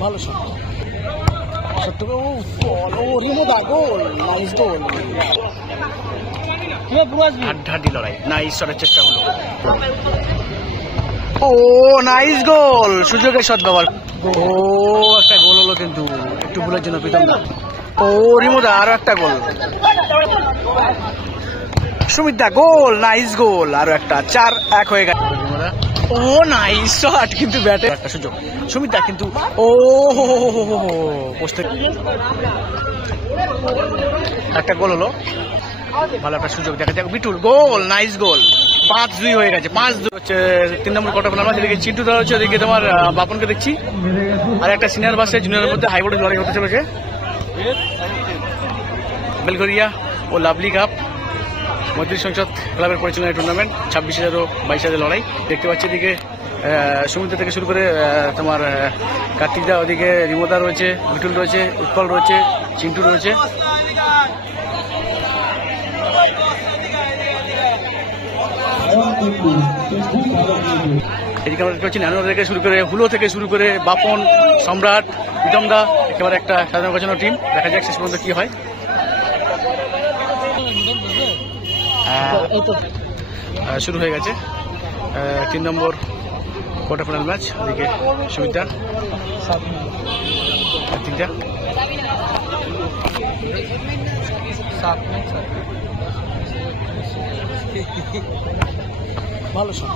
ভালো শট। রিমোদা গোল, নাইস গোল। হাড্ডাহাড্ডি লড়াই, নাইস শটের চেষ্টা হলো। ও নাইস গোল, সুযোগের শট ব্যবহার। ও একটা গোল হলো কিন্তু একটু ভুলের জন্য প্রীতম দা। ও রিমোদা আরো একটা গোল। সুমিত দা গোল, নাইস গোল, আরো একটা 4-1 হয়ে গেল। ও নাইস শট কিন্তু ব্যাটে একটা সুযোগ সুমিত দা কিন্তু। ও পোস্টে একটা গোল হলো, ভালো একটা সুযোগ দেখা যাক। বিটুল গোল, নাইস গোল। 5-2 হয়ে গেছে, 5-2 হচ্ছে 3 নম্বর কোয়ার্টার ফাইনাল। এদিকে চিন্টু দা হচ্ছে, ওদিকে তোমার বাপনকে দেখছি। আর একটা সিনিয়র ভার্সেস জুনিয়রের মধ্যে হাই ভোল্টেজ লড়াই হতে চলেছে। বেলঘরিয়া ও লাভলি কাপ মৈত্রী সংসদ ক্লাবের পরিচালনায় টুর্নামেন্ট, 26,000 ও 22,000 লড়াই দেখতে পাচ্ছি। এদিকে সুমিত্রা থেকে শুরু করে তোমার কার্তিক দা, ওদিকে রিমোদা রয়েছে, বিটুল রয়েছে, উৎপল রয়েছে, চিন্টু রয়েছে। এদিকে আমরা দেখতে পাচ্ছি নানু থেকে শুরু করে, হুলো থেকে শুরু করে, বাপন, সম্রাট, প্রীতম দা, একেবারে একটা সাধারণ গোছানো টিম। দেখা যাক শেষ পর্যন্ত কি হয়। শুরু হয়ে গেছে 3 নম্বর কোয়ার্টার ফাইনাল ম্যাচ। ওদিকে সুমিতা, কার্তিকদা, ভালো শট,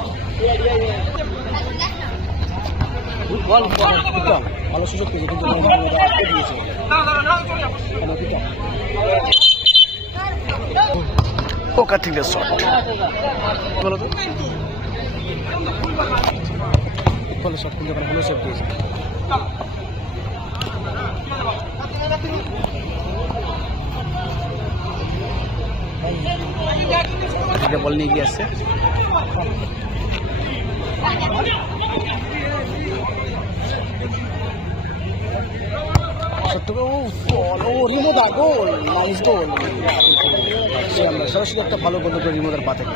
ভালো সুযোগ পেয়েছে কিন্তু দিয়েছে। ও কার্তিকদার শট, বলো তো ভালো শট কিন্তু ভালো সেভ দিয়েছে। বল নিয়ে গিয়ে আসছে। রিমোদা গোল, নাইস গোল। সরাসরি একটা ভালো গোল রিমোদার পা থেকে।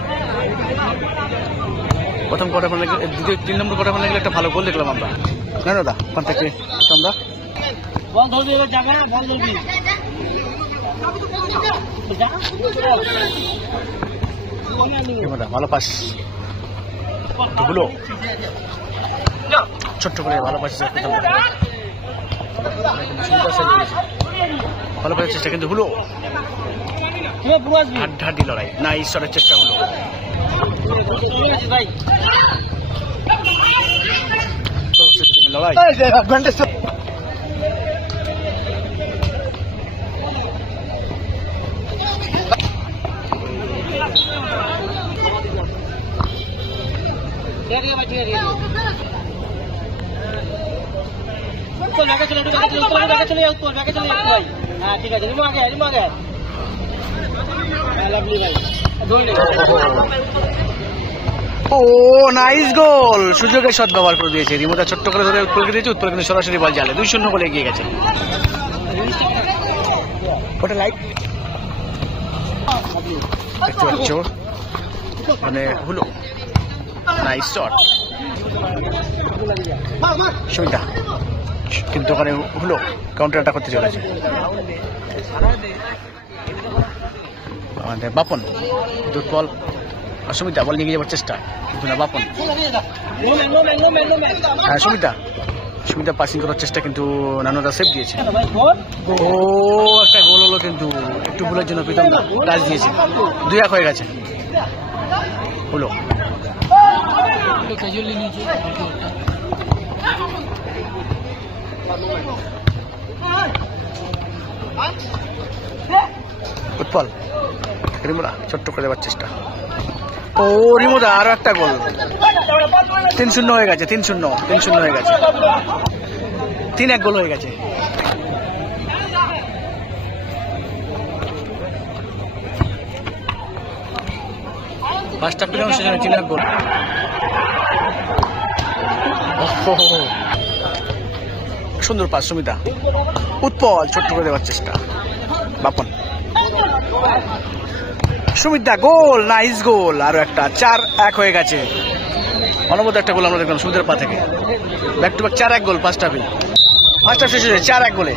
প্রথম কোয়ার্টার ফাইনালে, দ্বিতীয় 3 নম্বর কোয়ার্টার ফাইনালে একটা ভালো গোল দেখলাম আমরা। না দাদা ওখান থেকে আমরা ভালো পাস হলো, ছোট্ট করে ভালো পাস, ভালো পাসের চেষ্টা কিন্তু হলো। হাড্ডাহাড্ডি লড়াই, নাইস শটের চেষ্টা হলো। লড়াই ও নাইস গোল, সুযোগের শট ব্যবহার করে দিয়েছে। রিমোদা ছোট্ট করে ধরে উৎপলকে দিয়েছে, উৎপল কিন্তু সরাসরি বল জালে 2-0 গোলে এগিয়ে গেছে। ওটা লাইক দেখতে পাচ্ছ, মানে হলো নাইস শট সুবিধা, কিন্তু ওখানে হলো কাউন্টার অ্যাটাক করতে চলেছে আমাদের বাপন। দুর্বল সুমিতা বল নিয়ে যাওয়ার চেষ্টা কিন্তু না, বাপন। হ্যাঁ সুমিতা পাসিং করার চেষ্টা কিন্তু নানুদা সেভ দিয়েছে। ও একটা গোল হলো কিন্তু একটু ভুলের জন্য প্রীতম দা টাচ দিয়েছে। 2-1 হয়ে গেছে হলো। উৎপল, রিমোদা ছোট্ট করে দেওয়ার চেষ্টা। ও রিমোদা আরো একটা গোল। 3-0 হয়ে গেছে, 3-0 হয়ে গেছে, 3-1 গোল হয়ে গেছে। ফার্স্ট হাফ পিরিয়ড শেষে 3-1 গোল। সুন্দর পাস সুমিতা, উৎপল ছোট্ট করে দেওয়ার চেষ্টা, বাপন। সুমিতা গোল, নাইস গোল, আরো একটা 4-1 হয়ে গেছে। অনবদ্য একটা গোল আমরা দেখলাম সুমিতের পা থেকে। Back to back 4-1 goal first হাফে। ফার্স্ট হাফ শেষ হয়েছে 4-1 গোলে।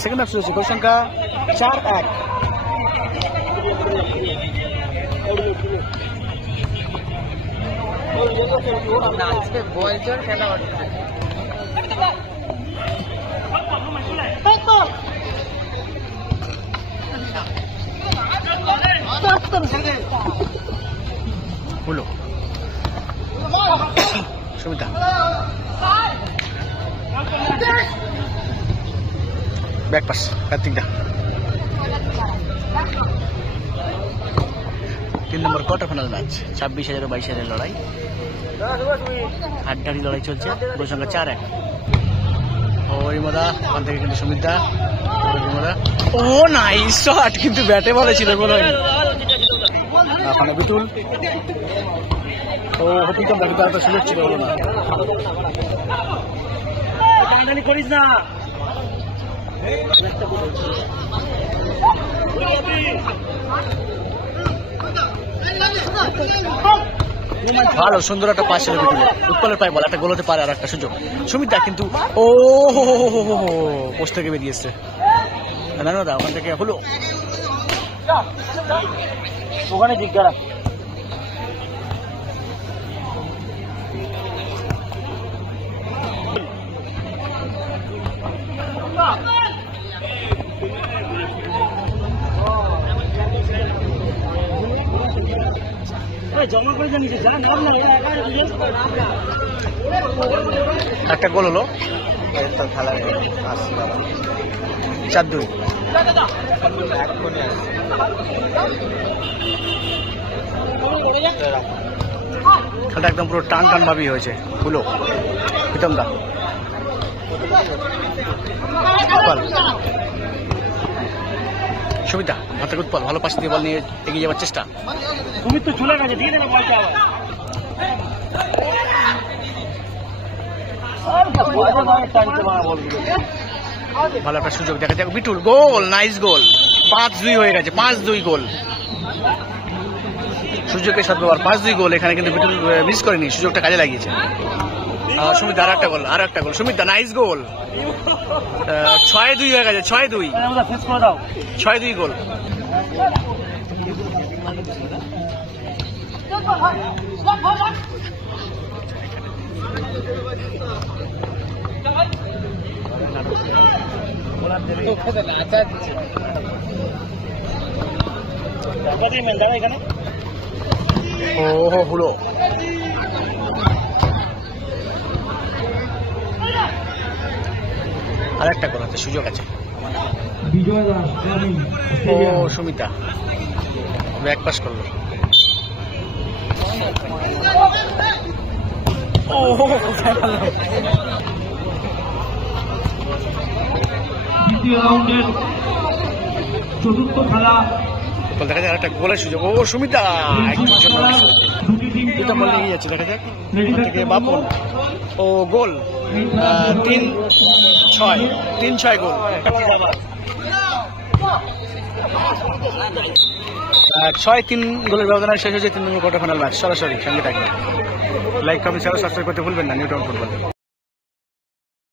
সেকেন্ড হাফ শুরু হয়েছে গোল সংখ্যা 4-1। হলো সুমিতা ব্যাক পাস কার্তিক দা। 3 নম্বর কোয়ার্টার ফাইনাল ম্যাচ 26,000 ও 22,000 লড়াই, হাড্ডাহাড্ডি লড়াই চলছে। গোল সংখ্যা 4-1। ওই মদা ওখান থেকে কিন্তু সুমিতা, ও নাইস শট, কিন্তু ব্যাটে বলে ছিল গোল হয়নি। ওখানে বিটুল, ও হতিকম ব্যাটে তার তো সুযোগ ছিল, হলো না। করিস না ভালো সুন্দর একটা পাস ছিল বিটুলের, উৎপলের পায়ে বল, একটা গোল হতে পারে আর একটা সুযোগ। সুমিতা কিন্তু ও পোস্ট থেকে বেরিয়ে এসছে, জানো দা ওখান থেকে হলো ওখানে জিজ্ঞাসা একটা গোল হলো, 4-2। খেলাটা একদম পুরো টান টান ভাবেই হয়েছে। হলো প্রীতম দা, সুমিতা হাতে উৎপল, ভালো পাশ দিয়ে বল নিয়ে এগিয়ে যাওয়ার চেষ্টা। সুমিত তো চলে গেছে, দিয়ে দেবে বলটা ভালো একটা সুযোগ দেখা যাক। বিটুল গোল, নাইস গোল, 5-2 হয়ে গেছে, 5-2 গোল। সুযোগের সদ্ব্যবহার, 5-2 গোল। এখানে কিন্তু বিটুল মিস করেনি, সুযোগটা কাজে লাগিয়েছে। সুমিত আর একটা গোল, সুমিত নাইস গোল। 6-2 হয়ে গেছে, 6-2 গোল। ও হলো আরেকটা গোল আছে, সুযোগ আছে। ও সুমিতা ব্যাক পাস করলো। ও দ্বিতীয় রাউন্ডের চতুর্থ খেলা দেখা যাক, একটা গোলের সুযোগ। ও সুমিতা দুটো বল নিয়ে যাচ্ছে, দেখা যাক থেকে বাপন। ও গোল, 3-6 গোল। 6-3 গোলের ব্যবধানে শেষ হয়েছে 3 নম্বর কোয়ার্টার ফাইনাল ম্যাচ। সরাসরি সঙ্গে থাকবেন, লাইক কমেন্ট শেয়ার সাবস্ক্রাইব করতে ভুলবেন না। নিউটাউন ফুটবল।